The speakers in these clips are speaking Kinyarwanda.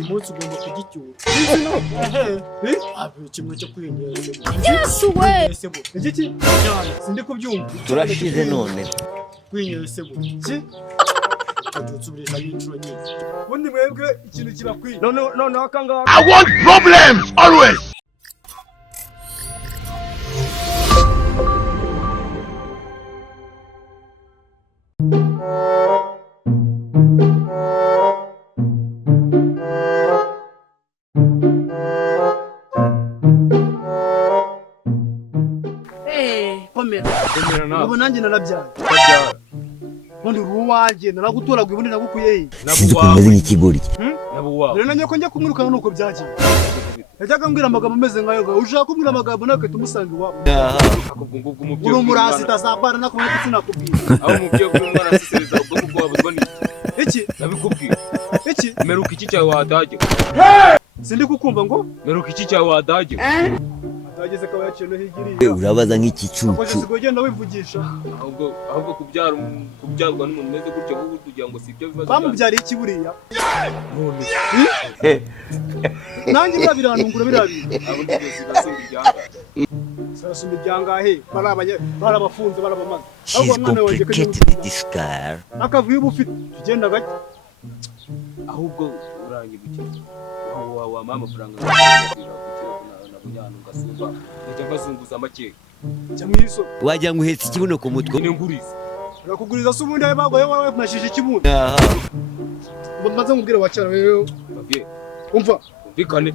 umunsi ugomba kugicyura kimwe cyo kwinyeza Yesu we iki Sindikubyumva turashize none kwinyeza iki Tuzubirisha y'inshuro nyinshi ubundi mwebwe ikintu kibakwiye none akanga I want problems always. Ubu nanjye narabyara Bundi ruwanjye naragutoraguye ubundi nagukuye Sindikubyumva nk'ikigori rero nanjye ko njya kumwirukana nuko byagiye yajyaga mbwira amagambo ameze nkayo ushaka kumbwira amagambo nawe tumusanga iwabo uri umurasi tazabana nakubona ko sinakubwira aho umubyeyi w'umwana asesereza ubwo bwo wabuzwa iki nabikubwira iki meruka iki cyawe wadage sindi kukumva ngo meruka iki cyawe wadage atageze kaba yaciye no higiriye urabaza nk'ikicucu akoze ugenda wivugisha ahubwo kubyarwa n'umuntu meze gutyo ngo kugira ngo sibyo bibazo bamubyariye iki buriya nanjye birabiranungura birabiye abo ndetse gasumba ibyanga sarasumba ibyangahe barabafunze barabamaze she's complicated this girl akavuye ubufite tugenda gake ahubwo urangibukira wa mama franga ngasumba cyangwa zunguza make cyamwiso wajya nguhetse ikibuno ku mutwe ni nguriza urakuguriza se ubundi bagoye wawe kunashije ikibuno maze nkubwire wacyara wewe babye umva bikane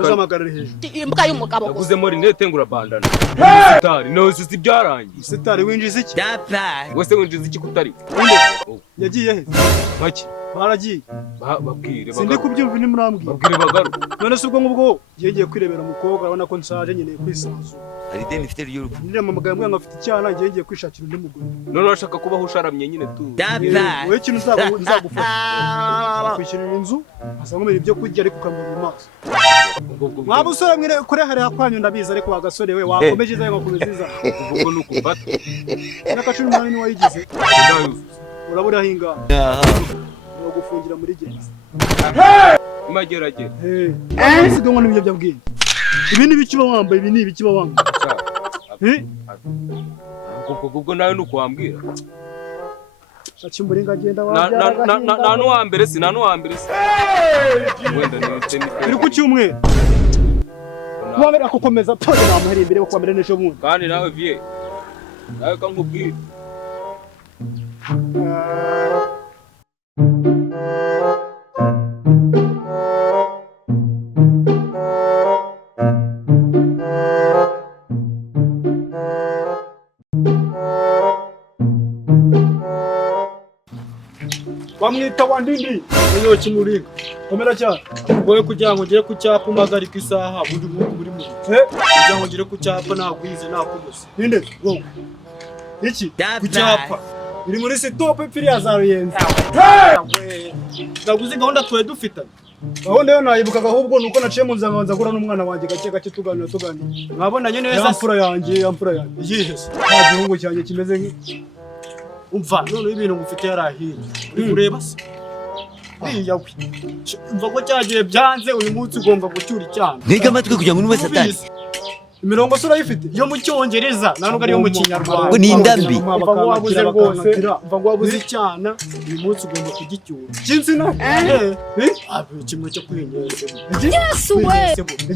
uzamagarire hejuru imbwa y'umugabo naguzemo rinete ngura bandana sitari no sisi byarangiye sitari winjiza iki wese winjiza iki kutari yagiye he make baragiye babwire Sindikubyumva ni murambwira babwire bagaru none se ubwo ngubwo ngiye kwirebera umukobwa urabona ko nshaje nyine kwisanzura hari deni ifite ry'urugo ndire mu magambo yangu afite icyana ngiye kwishakira undi mugore none urashaka kubaho usharamye nyine tu wowe kintu nzagufasha kwishyurira inzu asangomera ibyo kurya ariko ukambara mu maso mwaba usore mwire kure hari hakwanyu ndabizi ariko wagasore we wakomeje izaye ngakomeza iza ubwo nukufata nakashuri mwana ni wayigize urabura hinga gufungira muri gereza imagerage siganwa n'ibiyobyabwenge ibi ni biki wambaye ibi ni ibiki wambaye ubwo nawe nukwambwira Shachimburinga agenda nta n'uwambere si wenda biri ku cyumwe wabera akukomeza pole namuhera imbere yo kwambere n'ejo bundi kandi nawe vie nawe kankubwira bamwita wandindi niyo kimurika komera cyane wowe kugira ngo ngere ku cyapa umagarika isaha buri mu kugira ngo ngere ku cyapa nagwize nakubuze ninde wowe iki ku cyapa iri muri stop piriya za ruyenzi naguze gahunda twe dufitanye gahunda yo nayibukaga ahubwo nuko naciye mu nzanga nza gura n'umwana wanjye gake tuganira mwabonanye neza amfura yanjye yihese nta gihungu cyanjye kimeze nk'iki umva none ibintu ngufite yarahiye uri kureba se yawe umva ko cyagiye byanze uyu munsi ugomba gucyura icyana ntega amatwi kugira ngo n'uwe satani imirongo sura yifite yo mu cyongereza nanuko ari yo mu kinyarwanda ngo ni indambi mva ngo wabuze rwose mva ngo wabuze icyana uyu munsi ugomba kugicyura kinsina kimwe cyo kwinyeza Yesu we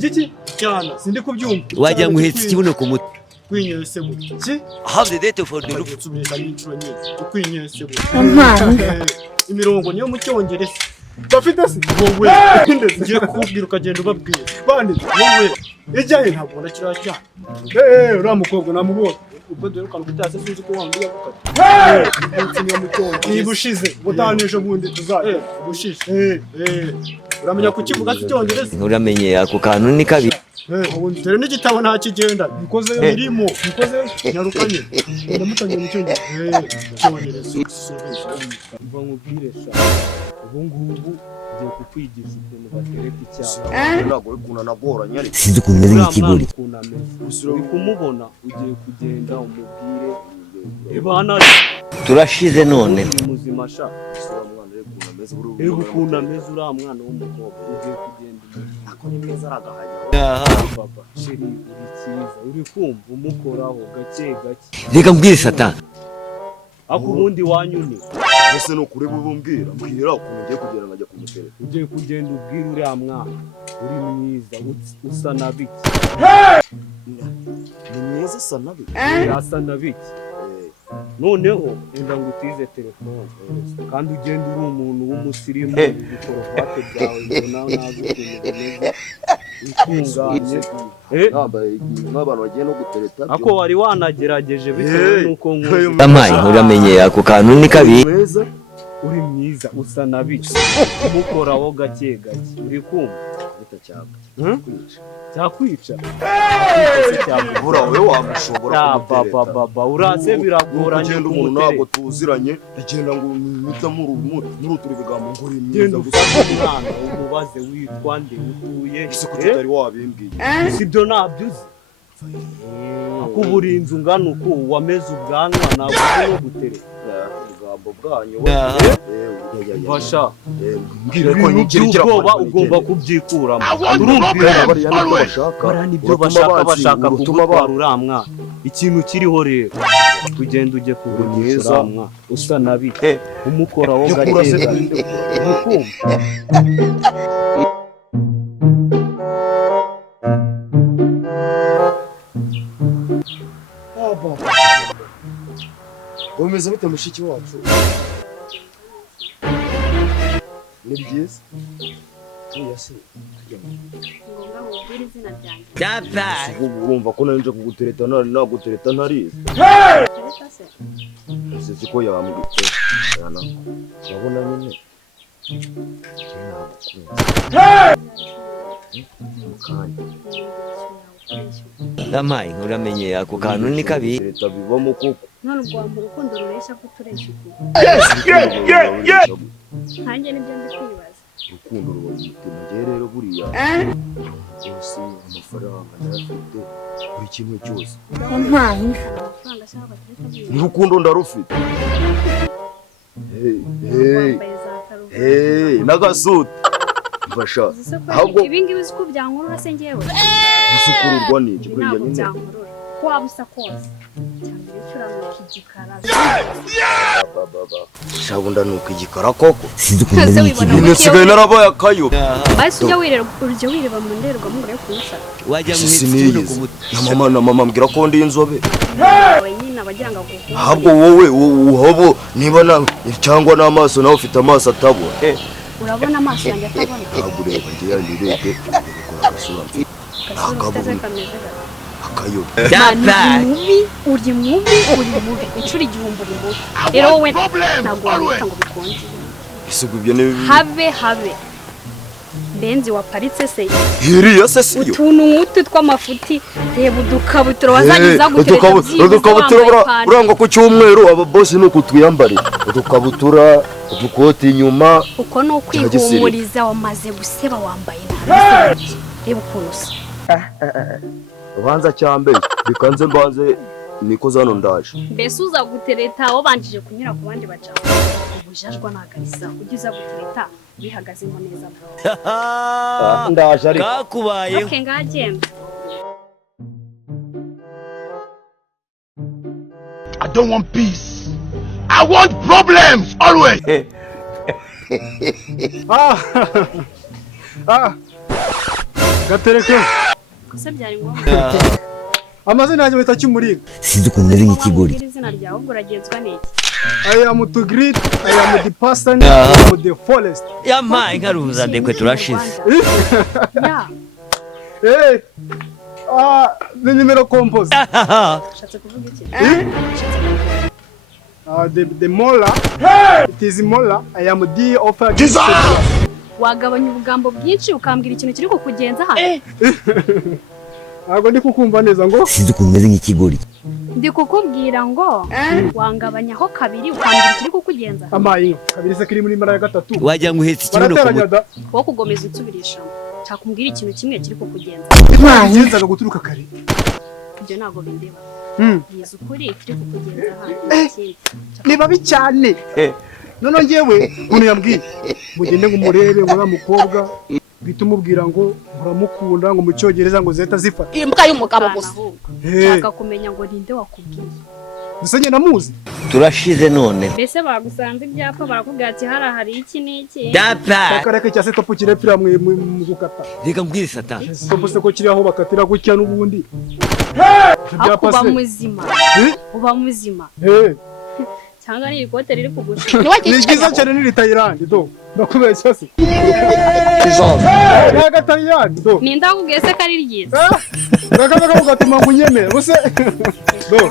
iki cyana Sindikubyumva wajya nguhetse ikibuno ku mutwe kwinyese buki have the date for the roof tubirisha y'inshuro nyinshi kwinyese buki Amana imirongo niyo mu cyongereza bafite se wowe ngiye kubwira ukagenda ubabwira bandi wowe ijyaye ntabwo nakira cyane uriya mukobwa namubonye ubwo dore ukantu utase sinzi ko wambwiye gukata niyo mu cyongereza niba ushize utaneje bundi tuzaje ubushishe uramenya kukivuga cyongereza uramenye ako kantu ni kabi dore n'igitabo nta kigenda nikoze birimo nikoze nyarukanye ndamutangiye mu cyongereza mva nkubwiresha ubu ngubu ngiye kukwigisha ukuntu batereka icyaha Ntabwo ikuna nagoranye ariko sinzi ukuntu umeze nk'ikigori uri kumubona ugiye kugenda umubwire ibana turashize none muzima sha mwana rero ameze uru. Reba ukuntu ameze uriya mwana w'umukobwa ugiye kugenda Ako ni meza aragahanya. papa sheri uri cyiza uri kumva umukoraho gake gake Reka mbwire Satan. ako ubundi wanyune Ese no kureba ubumbwira mbwira ukuntu ngiye kugera nkajya kumutereta. ugiye kugenda ubwira uriya mwana uri mwiza usa na biki Ni mwiza asa nabi. asa na biki noneho enda ngo utize telefone kandi ugenda uri umuntu w'umusirimu ibikorofate byawe nawe nazi ukuntu bimeze utunganye Nambaye nk'abantu bagiye no gutereta. ako wari wanagerageje bitewe n'uko nk'uyu Amaye uramenye ako kantu ni kabi. Meza. uri mwiza usa na biki umukoraho gake gake uri kumva Bitacyaka. cyakwica Bura wewe wamushobora kumutereta. baba urase biragoranye Ugenda umuntu ntabwo tuziranye agenda ngo mpita muri uturi bigambo ngo uri genda mwiza gusa. ufate umwana umubaze witwa nde utuye Ese ko tutari wabimbwiye. sibyo ntabyo uzi ako uburinzi ungana uku wameze ubwanwa ntabwo uzi no gutereta Ubwambo bwanyu. fasha Mbwira ko ibintu by'ubwoba ugomba kubyikuramo urumvira bara nibyo bashaka kugutwara uriya mwana ikintu kiriho rero tugenda ujye kugurisha uriya mwana usa na bike umukoraho gake gake ukumva Umeze bite mushiki wacu? Ni byiza. Oya se. ngombwa mubwire izina ryanjye Urumva ko nanje kugutereta nagutereta ntarize. Gutereta se Ese ko yambwiye. Yana. Urabona nyine. Amaye uramenye ako kantu ni kabi. Tereta bivamo koko. none ubwo wampa urukundo rureshya ko uturesha uku nkanjye nibyo ndi kwibaza Urukundo ruba mu mutima. Ngiye rero buriya. Byose amafaranga ndayafite. Buri kimwe cyose. amafaranga ashaka batereta byiza Urukundo ndarufite. wambaye za karuvati N'agasuti. Mfasha. uzi se ko Ahubwo ibi ngibi uzi ko byankurura se njyewe gusukururwa n'iki ibi buriya ntabwo nyine. byankurura ko waba usa kose cyangwa icuranuka igikara Shabunda nuko igikara koko. Sinzi ukuntu Ese meze wibona nk'ikiburi. Nsigaye narabaye akayo. basi ujya wireba mu ndorerwamo mbere yo kumusaka Wajya mu Siniyizi. Na mama mbwira ko ndi inzobe. nawe nyine abagira ngo aguhe Ahubwo wowe uhabo niba na cyangwa n'amaso nawe ufite amaso atabona. urabona amaso yanjye atabona Ntabwo ureba ngiye ndireke gukora agasura mfite. agasura utaze kameze gake Akayo. uri mubi inshuro igihumbi uri mubi rero wowe ntabwo wabita ngo bikunde Isugu ibyo ni habe benzi waparitse se hiriya se siyo. utuntu nk'utu tw'amafuti reba udukabutura wazangiza gutereka Udukabutura urangwa ku cyumweru aba boss nuko twiyambarira. Udukabutura, udukoti inyuma. uko ni ukwihumuriza wamaze guseba wambaye nabi reba ukuntu usa Ubanza cyambe bikanze mbanze niko zano ndaje. mbese uza gutereta wabanjije kunyura ku bandi baca ubujajwa nagarisa ugiza gutereta bihagazemo neza Ndaje ari. Kakubaye. okay ngagenda I don't want peace. I want problems always. gatereke gusa byari ngombwa amazina yanjye bahita Kimuringa. Sinzi ukuntu meze nk'ikigori. wabwira izina ryawe ubwo uragenzwa n'iki I am to greet, I am the person, I am the forest. Yamaye nkaruza ndekwe turashize. ya Hey, the numero compose. ushatse kuvuga iki The mola, it is mola, I am the offer. wagabanya ubugambo bwinshi ukambwira ikintu kiri kukugenza hano Ntabwo ndi kukumva neza ngo. Sinzi ukuntu meze nk'ikigori. ndi kukubwira ngo wangabanyaho kabiri ukambwira ikiri kukugenza Amayi, kabiri se kiri muri mara ya gatatu. Wajya ngo uhetse ikibuno ku Barateranya mutwe. da. wo kugomeza insubirishamo cyakumbwira ikintu kimwe kiri kukugenza Ngenzaga guturuka kare. ibyo ntabwo bindeba yiza ukuri kiri kukugenza hano ikindi Ni babi cyane. none ngewe umuntu yambwiye mugende ngo murebe ngo mukobwa bita umubwira ngo muramukunda ngo mu cyongereza ngo zeta zifata imbwa y'umugabo gusa Shaka kumenya ngo ninde wakubwiye. Dusenye namuzi turashize none Mbese bagusanze ibyapa barakubwira ati hari iki n'iki. dapa kareke cya setup kirepfira mu gukata reka mbwire satani setup se ko kiri aho bakatira gutya n'ubundi Uba muzima. Uba muzima. Cyangwa ni ikote riri kugusha. Ni byiza cyane ni Thailand do ndakubeshya se Ntaga Thailand do Ni ndakubwiye se kari ryiza. Rakaga ugatuma ngunyeme bose do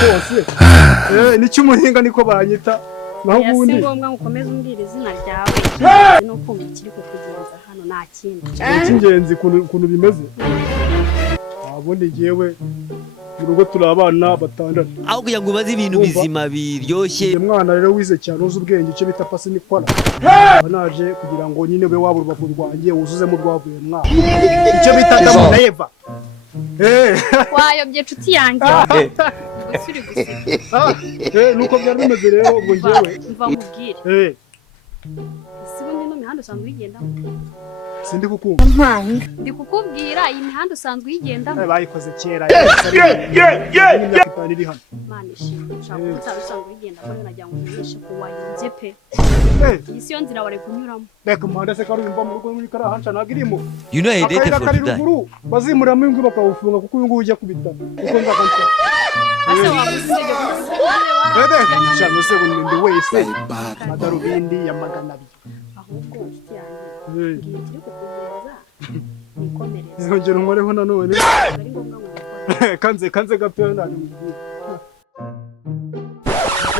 kose ni cyumuhinga niko banyita naho ubundi Yasi ngombwa ukomeze umbwira izina ryawe. No kumva kiri kukugenza hano nta kindi. Cy'ingenzi kuntu bimeze abundi jewe mu rugo turi abana batandatu aho kugira ngo ubaze ibintu bizima biryoshye mwana rero wize cyane uzi ubwenge icyo bita pasi nikora banaje kugira ngo nyine we wabura urubavu rwanjye wuzuzemo rwavuye mwana icyo bita Adamu na Eva Wayobye nshuti yanjye. Gusuri gusa. Nuko byari bimeze rero ubwo ngewe Mva nkubwire. Sibundi no mihanda usanzwe uyigendamo. Sindi kukumva Ndi kukubwira iyi mihanda usanzwe uyigendamo. bayikoze kera iri hano Mana ishimwe. Ushaka gutara usanzwe uyigendamo rero najya ngo umenyeshe ko wayonze pe. Iyi si yo nzira wari kunyuramo. reka umuhanda se karumva mu rugo muri karahanca ntabwo irimo you know I dated for kari that ruguru bazimuramo ingwe bakawufunga kuko uyu nguyu ujya kubita uko nzakanca Ase wabuze shano se bundi wese madarubindi ya magana abiri ahubwo nshuti yanjye. Ngiye kiri kukugenza. Nikomereza. Ngero nkoreho nanone Ari ngombwa ngo ukore. kanze gato ndamubwira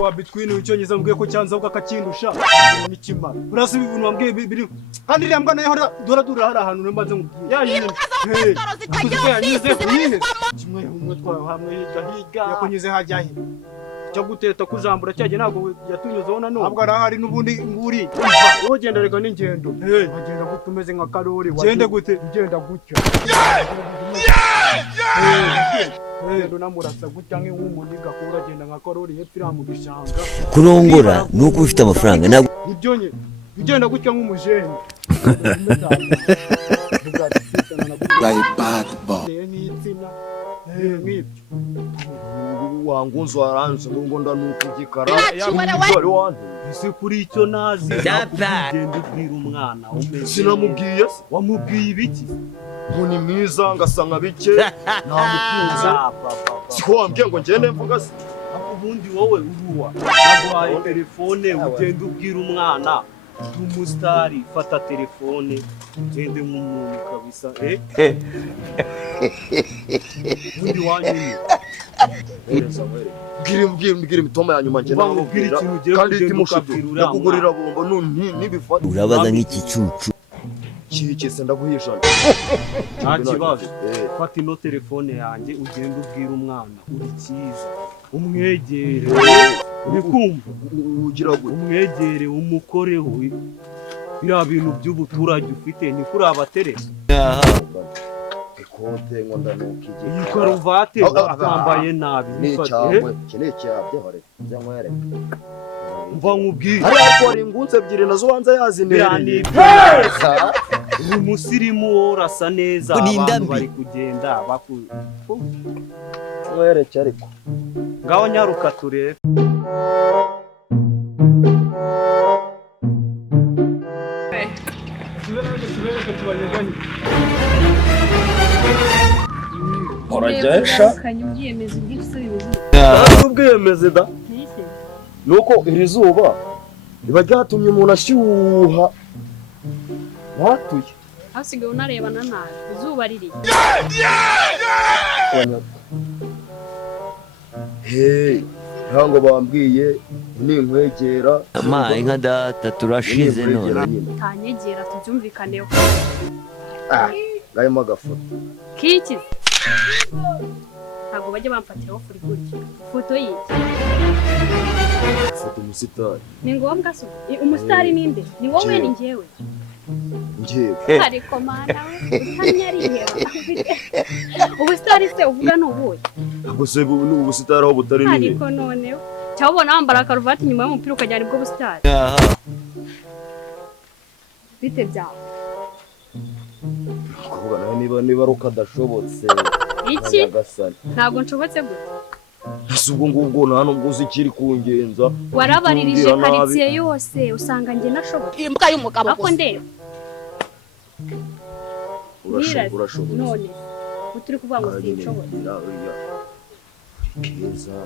wa between ucyonyiza mbwiye ko cyanza ukakindusha n'ikimara urasi ibintu wambwiye biri kandi rembwa nayo dora hari ahantu maze nkubwiye yanyine kuko yanyuze nyine kimwe umwe twawe hamwe higa yakunyuze hajyahe cyo Gutereta kujambura cyaje ntabwo yatunyuzeho nanone ntabwo arahari n'ubundi nguri wowe genda reka n'ingendo bagenda gutumeze nka karori gende gute ugenda gutyo Ndo namurasa gutya nk'umuntu gakura agenda nka karori hepfira mu bishanga kurongora nuko ufite amafaranga ntabwo nibyo nye ugenda gutya nk'umujeni n'itsina nk'ibyo wangunzu waranze ngo ndanuka igikara wari wande ese kuri icyo nazi Dapa. ugenda ubwira umwana umeze sinamubwiye se wamubwiye ibiki ngo ni mwiza ngasa nka bike namukunze siko wambwiye ngo ngende mvuga se ubundi wowe uruwa naguhaye telefone ugenda ubwira umwana umusitari fata telefone ugende nk'umuntu kabisa ubundi wanyine mbwira imitoma ya nyuma ngenda namubwira kandi itimushibye ndakugurira bombo nibifata urabaza nk'ikicucu kikise ndaguhishana nta kibazo fata ino telefone yanjye ugenda ubwira umwana uri cyiza umwegere uri kumva ugira gute umwegere umukoreho biriya bintu by'ubuturage ufite ni kuri abateresa ikote ngo ndanuka igikara iyi karuvate utambaye nabi n'icyangwe kene cyabye hore nzanywere mva nkubwire ariko ari ingunze ebyiri nazo wanza yazinereye uri musirimu wo urasa neza abantu bari kugenda mwereke ariko ngaho nyaruka turebe Urajesha ubwiyemezi bw'ibisubizo. ubwiyemezi da nuko iri zuba riba ryatumye umuntu ashyuha watuye Hasigaye unarebana nabi izuba riri. hey ntango bambwiye ninkwegera amaye nka data turashize none Tanyegera tubyumvikaneho. ngayemo agafoto Kiki. Ntabwo bajya bamfatiraho kuri gutya. Foto y'iki? foto umusitari Ni ngombwa se umusitari ninde? Ni wowe ni njyewe. njyewe Ariko mana we utanyariheba. Ubusitari se uvuga n'ubuye. ntabwo se ubusitari aho butari nini Ariko noneho cyabona wambara karuvati nyuma y'umupira ukajyana ibwo busitani bite byawe kuvuga nawe niba rukadashobotse iki ntabwo nshobotse gute ubwo ngubwo nta nubwo uzi ikiri kungenza warabaririje karitsiye yose usanga njye nashobotse imbwa y'umugabo ako ndeba urashobora none uturi kuvuga ngo sinshobotse keza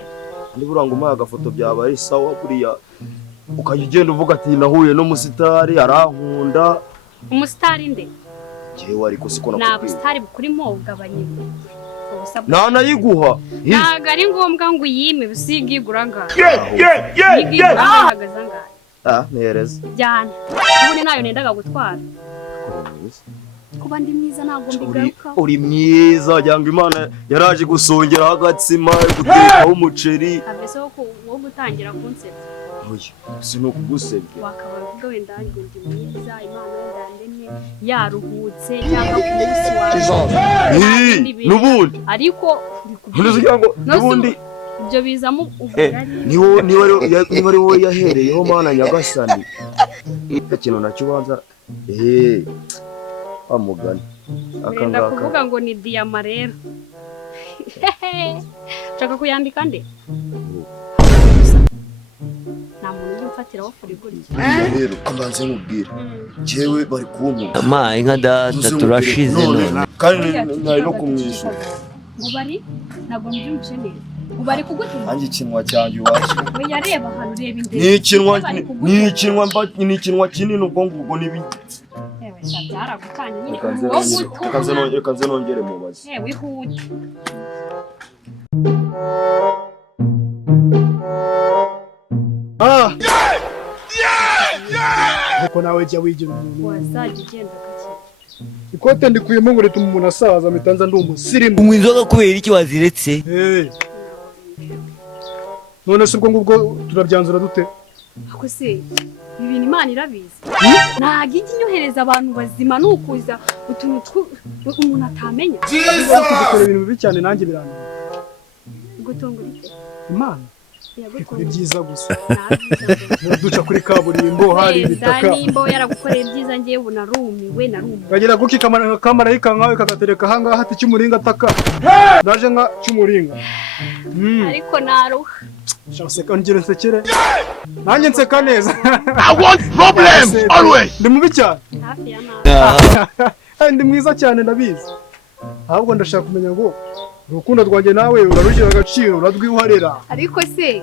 nibura ngo umpaye agafoto byaba ari sawa buriya ukajya ugenda uvuga ati nahuye n'umusitari arankunda umusitari nde jewe ariko siko nakubwiye nta busitari bukurimo ugabanye ntanayiguha ntabwo ari ngombwa ngo uyime usigigura ngaho ntereza jyana ubundi nayo nendaga gutwara kuba ndi mwiza ntabwo mbigarukaho uri mwiza wagira ngo Imana yaraje gusongeraho agatsima gutekaho umuceri abese wo gutangira kunsebya si no kugusebya wakaba uvuga wenda ngo ndi mwiza Imana wenda ndemye yaruhutse cyangwa ku munsi wawe n'ubundi ariko n'ubundi ibyo bizamo ubugari niba ari wowe yahereyeho Mana nyagasani ikintu nacyo ubanza amugani wenda kuvuga ngo ni diyama rero ushaka kuyandika nde nta muntu ujya umfatiraho furi gutya rero ambanze nkubwire jewe bari kumpa amaye nka data turashize none kandi nari no kumwishyura ngo bari ntabwo mbyumvise neza ngo bari kugutuma nanjye ikinwa cyanjye iwacu we yareba ahantu ureba imbere ni ikinwa kinini ubwo ngubwo n'ibindi reka nze nongere mubaze wihute ariko nawe jya wigira umuntu wazajya ugenda gake ikote ndikuyemo ngo rituma umuntu asaza mitanza ndi umusirimu unywa inzoga kubera iki waziretse none se ubwo ngubwo turabyanzura dute ako se ibintu Imana irabizi ntabwo ijya inyohereza abantu bazima nukuza utuntu umuntu atamenya kudukora ibintu bibi cyane nanjye birananiye gutonga urite Imana ikora ibyiza gusa duca kuri kaburimbo hari ibitaka nimba yaragukoreye ibyiza ngiye ubu narumiwe kagira guki kamarayika nkawe kagatereka ahangaha hati cy'umuringa ataka naje nka cy'umuringa ariko naruha Shaka ngire nsekere nanjye nseka neza I want problems always ndi mubi cyane hafi ya nawe ndi mwiza cyane ndabizi ahubwo ndashaka kumenya ngo urukundo rwanjye nawe urarugira agaciro uradwiharera ariko se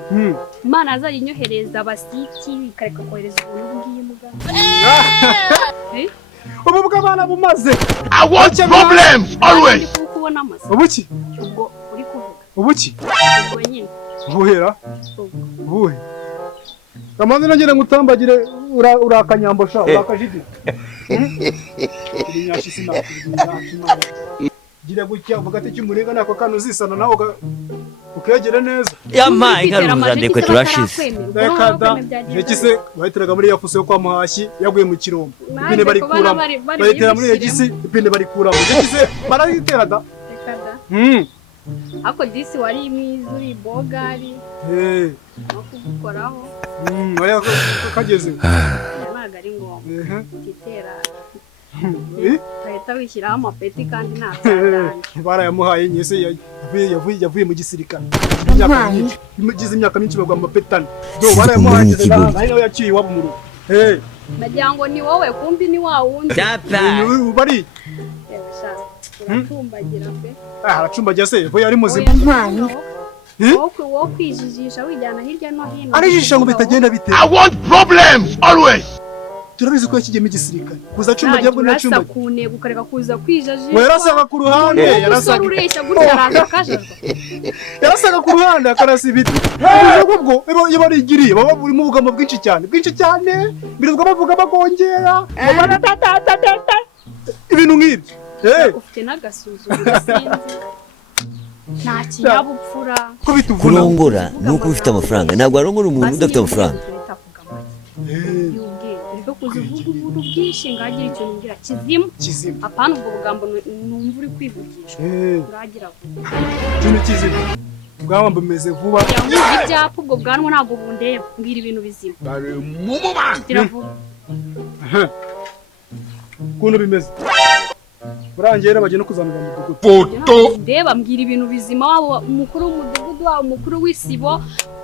Imana azajya inyohereza abasiki bikareka kohereza umuntu ugiye muganga ubu bw'abana bumaze I want problems always kubona amaso ubuki ubwo uri kuvuga ubuki ubwo nyine buhera buhe kamanzi nagire ngutambagire urakanyambosha urakajidi Nyashi sinakubwira gira gutya uvuga ati cy'umuringa nako kanu zisana nawe ukegere neza yamaye nkaruza ndekwe turashize rekada yekise bahitiraga muri yafuso yo kwa muhashyi yaguye mu kirombo ipine bari kuramo bahitira muri yegisi ipine bari kuramo yekise barayitera da rekada ako disi wari mwiza uri bogari no kugukoraho oya kageze ntabwo ari ngombwa kitera tahita wishyiraho amapeti kandi nta byadanje barayamuhaye nyese yavuye mu gisirikare igize imyaka myinshi bagwa amapeti ane barayamuhaye ari nawe yaciye iwabo mu rugo nagira ngo ni wowe kumbi ni wa wundi bari uracumbagira pe aracumbagira se yari muzima wowe kwijijisha wijyana hirya no hino arijisha ngo bitagenda bite I want problems always turabizi ko yakigiyemo igisirikare kuza cumbagira bwo nacumbagira kunega ukareka kuza kwijajisha yarasaga ku ruhande yarasaga ureshya gutya araza kajajwa yarasaga ku ruhande akarasa ibiti ubwo iyo barigiriye baba burimo ubugamo bwinshi cyane birizwa bavuga bagongera ibintu nk'ibyo ufite n'agasuzuguro sinzi nta kinyabupfura kurongora ni uko ufite amafaranga ntabwo arongora umuntu udafite amafaranga rero kuzivuga ubwinshi ngagira ikintu ngira kizimu apana ubwo bugambo numva uri kwivugisha ngagira ikintu kizimu bwawe mbumeze vuba yankuye ibyapa ubwo bwanwa ntabwo bundeba mbwira ibintu bizima kiravuga ukuntu bimeze burangiye rero bagiye no kuzamura mu mudugudu Photo. ndeba mbwira ibintu bizima waba umukuru w'umudugudu waba umukuru w'isibo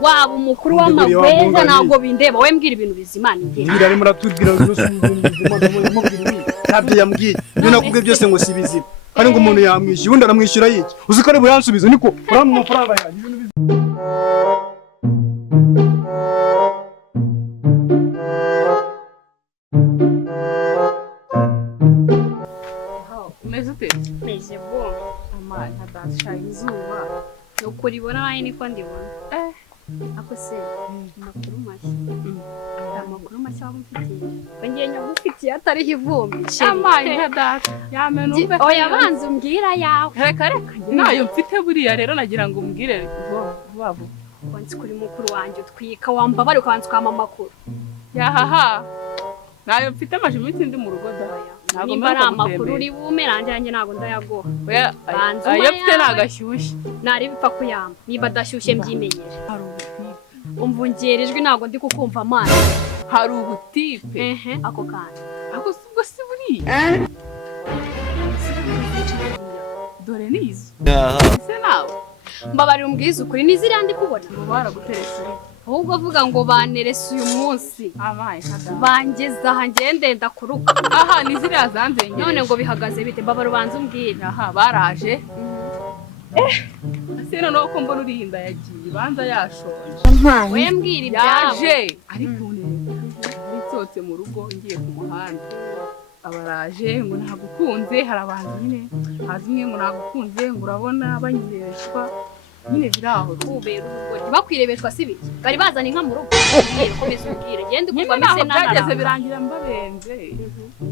waba umukuru w'amagweza ntabwo bindeba wowe mbwira ibintu bizima ni njye mbwira arimo aratubwira ngo ntabyo yambwiye niyo nakubwiye byose ngo si bizima kandi ngo umuntu yamwishyura ubundi aramwishyura yiki uzi ko ari buyansubize niko uramuha amafaranga yanjye ibintu bizima umeze ute meze bo amani hadashira izuba ukuri bona nawe niko ndibona ako se amakuru mashya amakuru mashya wamufitiye ngiye nyagufitiye atariho ivumbi amani hadasha yamena umve oya banza umbwira yawe reka nayo mfite buriya rero nagira ngo umbwire vuba konzi kuri mukuru wanjye utwika wambabare ukabanza ukama amakuru yahaha nayo mfite amaje iminsi ndi mu rugo daya nimba ari amakuru uri bume nanjye ntabwo ndayagoha ayo mfite nagashyushye nari bipfa kuyamba niba adashyushye mbyimenyere umvungera ijwi ntabwo ndi kukumva amazi hari ubutipe ako kandi ako ubwo si buriya dore nizo ese nawe mbabarira umbwiza ukuri n'iziriya ndi kubona ngo baraguteretse ahubwo avuga ngo banerese uyu munsi bangeza aha ngenda kuruka aha ni ziriya zanzengeye none ngo bihagaze bite mbabara ubanza umbwira aha baraje ase noneho ko mbona urihinda yagiye banza yashonje we mbwira ibyawe yaje ari kuntereta nsohotse mu rugo ngiye ku muhanda abaraje ngo ntagukunze hari abantu nyine hazi umwe ngo ntagukunze ngo urabona banyireshwa nyine biraho kubera urugo ntibakwirebeshwa si biki bari bazanye inka mu rugo komeza ubwire genda ukumva mise byageze birangira mbabenze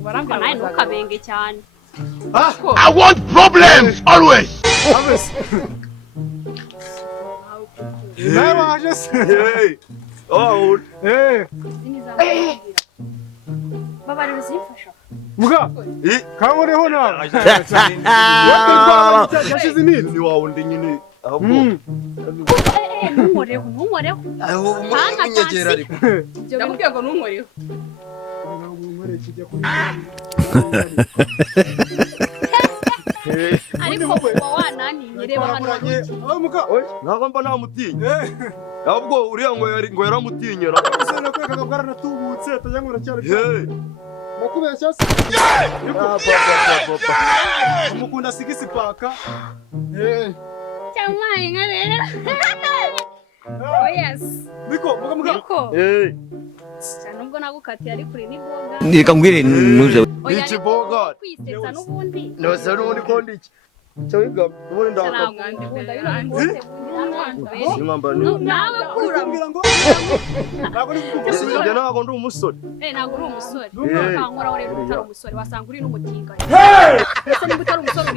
barambwira nawe ntukabenge cyane I want problems always. nawe waje se babarira uzimfasha mbwa kankoreho nawe yashize iminsi ni wawe undi nyine ahubwo ntunkoreho unyegera ariko ndakubwiye ngo ntunkoreho ariko uba wananiye reba hano ntabwo mba namutinya ahubwo uriya ngo yaramutinyera usanga kwekaga bwaranatubutse atajya ngo uracyari nakubeshya se umukunda sigisi paka cyamaye nka rero yes niko muga nubwo nagukatiye ari kuri niboga reka mbwire nuze iki boga kwisetsa n'ubundi nose n'ubundi kondi iki cyo wiga ubundi ndakabwa nawe kura ntabwo ndi kukuvuga ntabwo ndi umusore ntabwo uri umusore ntukankora rero utari umusore wasanga uri n'umutinga ese niba utari umusore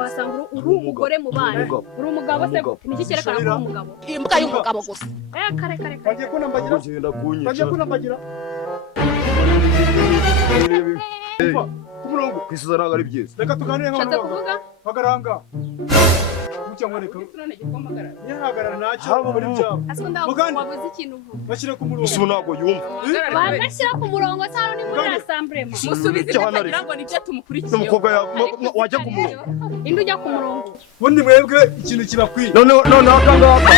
wasanga uri umugore mu bana uri umugabo se niki cyerekana ko uri umugabo imbwa y'umugabo gusa kare bagiye kunambagira bagiye kunambagira kumurongo kwisuza ntabwo ari byiza reka tuganire nshatse kuvuga bagaranga mucyamwereka nihagarara ntacyo muri byabo asiko ndababuze ikintu uvuga bashyire ku murongo isi ntabwo yumva bagashyira ku murongo cyane ni muri assemblée musubize kugira ngo nicyo tumukurikiye umukobwa wajya ku murongo indi ujya ku murongo ubundi mwebwe ikintu kibakwiye noneho akangaka